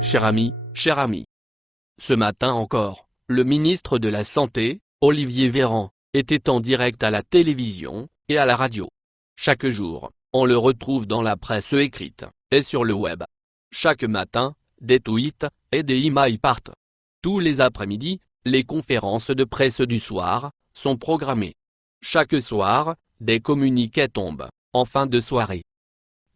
Cher ami, ce matin encore, le ministre de la Santé, Olivier Véran, était en direct à la télévision et à la radio. Chaque jour, on le retrouve dans la presse écrite et sur le web. Chaque matin, des tweets et des emails partent. Tous les après-midi, les conférences de presse du soir sont programmées. Chaque soir, des communiqués tombent, en fin de soirée.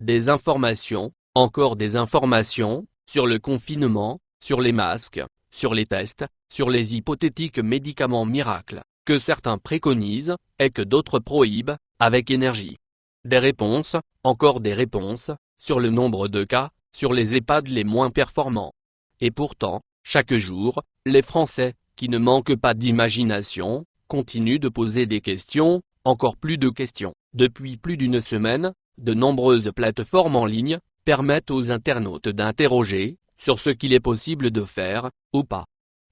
Des informations, encore des informations, sur le confinement, sur les masques, sur les tests, sur les hypothétiques médicaments miracles, que certains préconisent, et que d'autres prohibent, avec énergie. Des réponses, encore des réponses, sur le nombre de cas, sur les EHPAD les moins performants. Et pourtant, chaque jour, les Français, qui ne manquent pas d'imagination, continuent de poser des questions, encore plus de questions. Depuis plus d'une semaine, de nombreuses plateformes en ligne permettent aux internautes d'interroger sur ce qu'il est possible de faire, ou pas.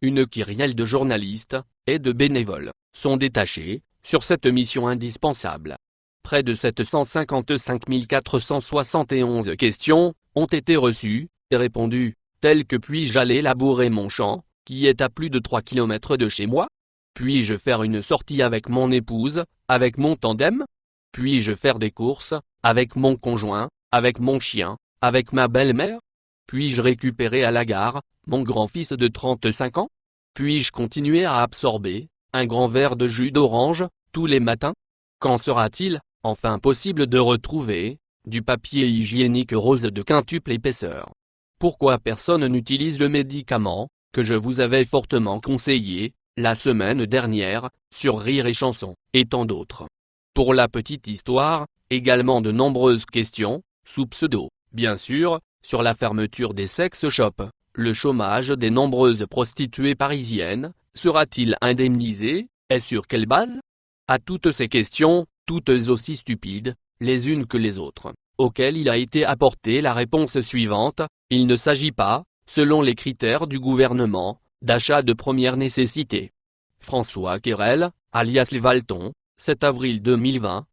Une kyrielle de journalistes et de bénévoles sont détachés sur cette mission indispensable. Près de 755 471 questions ont été reçues et répondues, telles que: puis-je aller labourer mon champ, qui est à plus de 3 km de chez moi? Puis-je faire une sortie avec mon épouse, avec mon tandem? Puis-je faire des courses, avec mon conjoint, avec mon chien, avec ma belle-mère? Puis-je récupérer à la gare mon grand-fils de 35 ans? Puis-je continuer à absorber un grand verre de jus d'orange tous les matins? Quand sera-t-il enfin possible de retrouver du papier hygiénique rose de quintuple épaisseur? Pourquoi personne n'utilise le médicament que je vous avais fortement conseillé la semaine dernière sur Rire et Chanson, et tant d'autres? Pour la petite histoire, également de nombreuses questions, sous pseudo, bien sûr, sur la fermeture des sex shops. Le chômage des nombreuses prostituées parisiennes sera-t-il indemnisé, et sur quelle base? À toutes ces questions, toutes aussi stupides, les unes que les autres, auxquelles il a été apporté la réponse suivante: il ne s'agit pas, selon les critères du gouvernement, d'achat de première nécessité. François Querelle, alias Les Valtons, 7 avril 2020.